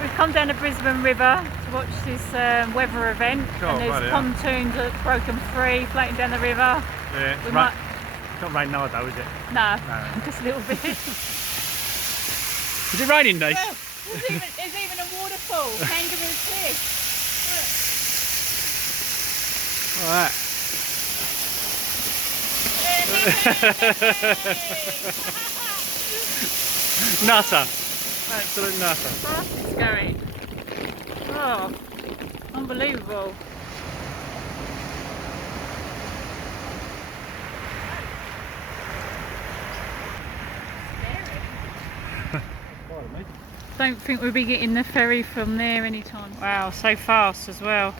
We've come down the Brisbane River to watch this weather event, and there's pontoons that have broken free, floating down the river. Yeah, it's not raining now though, is it? No, just a little bit. Is it raining, Dave? Well, there's even a waterfall, Kangaroo Cliff. Alright. Nutter. Absolute nutter. Fast it's going. Oh, unbelievable. Don't think we'll be getting the ferry from there anytime. Wow, so fast as well.